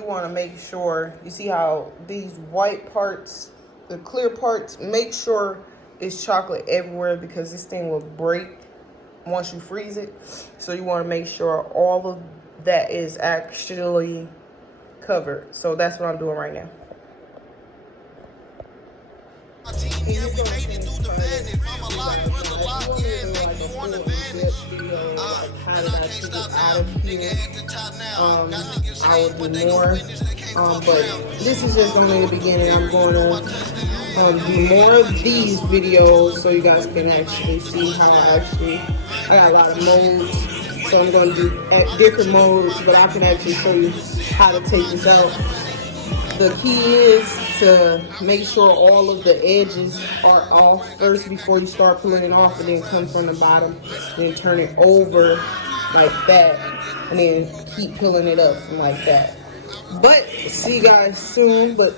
you want to make sure, you see how these white parts, the clear parts, make sure it's chocolate everywhere because this thing will break once you freeze it. So you want to make sure all of that is actually covered. So that's what I'm doing right now. I will do more, but this is just only the beginning. I'm going to do more of these videos so you guys can actually see how I got a lot of modes, so I'm going to do different modes, but I can actually show you how to take this out. The key is to make sure all of the edges are off first before you start pulling it off, and then come from the bottom, then turn it over like that, and then keep pulling it up like that. But see you guys soon. But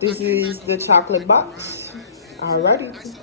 this is the chocolate box. Alrighty.